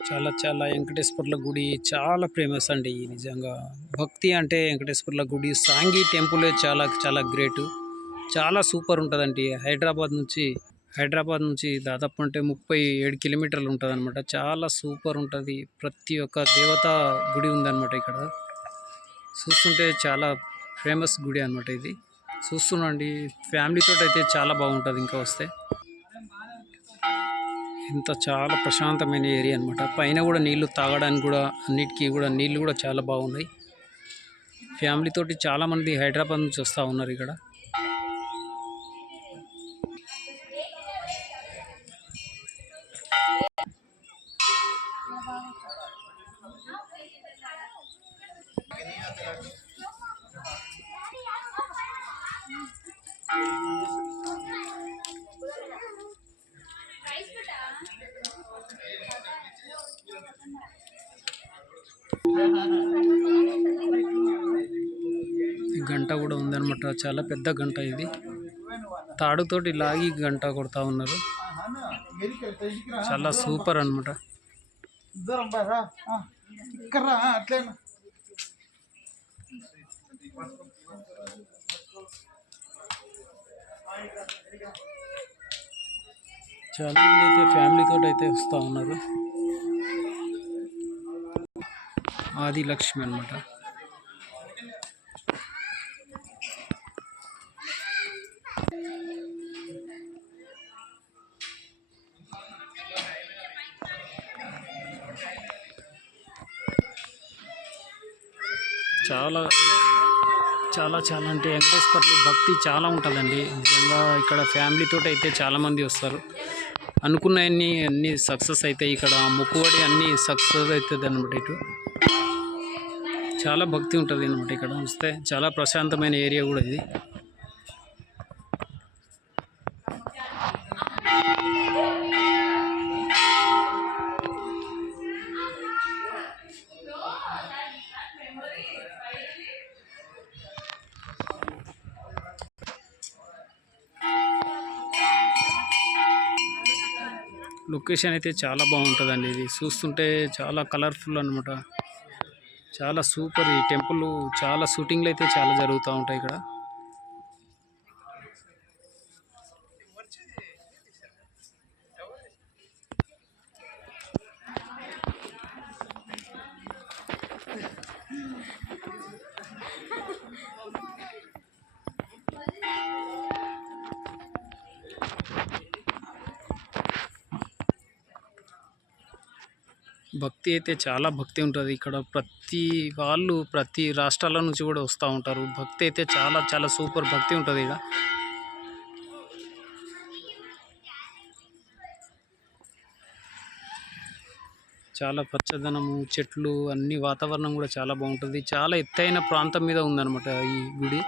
చాలా చాలా వెంకటేశ్వర్ల గుడి చాలా ఫేమస్ అండి. నిజంగా భక్తి అంటే వెంకటేశ్వర్ల గుడి, సాంగి టెంపులే చాలా చాలా గ్రేటు. చాలా సూపర్ ఉంటదండి. హైదరాబాద్ నుంచి దాదాపు అంటే 37 కిలోమీటర్లు ఉంటదనమాట. చాలా సూపర్ ఉంటది. ప్రతి ఒక్క దేవత గుడి ఉందనమాట ఇక్కడ. చూస్తుంటే చాలా ఫేమస్ గుడి అనమాట ఇది. చూస్తున్నాండి, ఫ్యామిలీతోటైతే చాలా బాగుంటది ఇంకా వస్తే. ఇంత చాలా ప్రశాంతమైన ఏరియా అనమాట. పైన కూడా నీళ్లు తాగడానికి కూడా అన్నిటికీ కూడా నీళ్లు కూడా చాలా బాగున్నాయి. ఫ్యామిలీ తోటి చాలా మంది హైదరాబాద్ నుంచి వస్తూ ఉన్నారు ఇక్కడ. గంట కూడా ఉందన్నమాట. చాలా పెద్ద గంట ఇది. తాడుతోటి లాగి గంట కొడతా ఉన్నారు. చాలా సూపర్ అనమాట. చాలా మంది అయితే ఫ్యామిలీతో అయితే వస్తూ ఉన్నారు. ఆదిలక్ష్మి అనమాట. చాలా చాలా చాలా అంటే వెంకటేశ్వర్లు భక్తి చాలా ఉంటుందండి. నిజంగా ఇక్కడ ఫ్యామిలీతో అయితే చాలామంది వస్తారు. అన్నీ సక్సెస్ అవుతాయి ఇక్కడ. మొక్కుబడి అన్నీ సక్సెస్ అవుతుంది అనమాట. ఇటు చాలా భక్తి ఉంటుంది అనమాట. ఇక్కడ వస్తే చాలా ప్రశాంతమైన ఏరియా కూడా ఇది. లొకేషన్ అయితే చాలా బాగుంటుందండి. ఇది చూస్తుంటే చాలా కలర్ఫుల్ అనమాట. చాలా సూపర్. ఈ టెంపుల్ చాలా షూటింగ్లు అయితే చాలా జరుగుతూ ఉంటాయి ఇక్కడ. భక్తి అయితే చాలా భక్తి ఉంటుంది ఇక్కడ. ప్రతి రాష్ట్రాల నుంచి కూడా వస్తూ ఉంటారు. భక్తి అయితే చాలా చాలా సూపర్ భక్తి ఉంటుంది ఇక్కడ. చాలా పచ్చదనము, చెట్లు, అన్ని వాతావరణం కూడా చాలా బాగుంటుంది. చాలా ఎత్తైన ప్రాంతం మీద ఉందన్నమాట ఈ గుడి.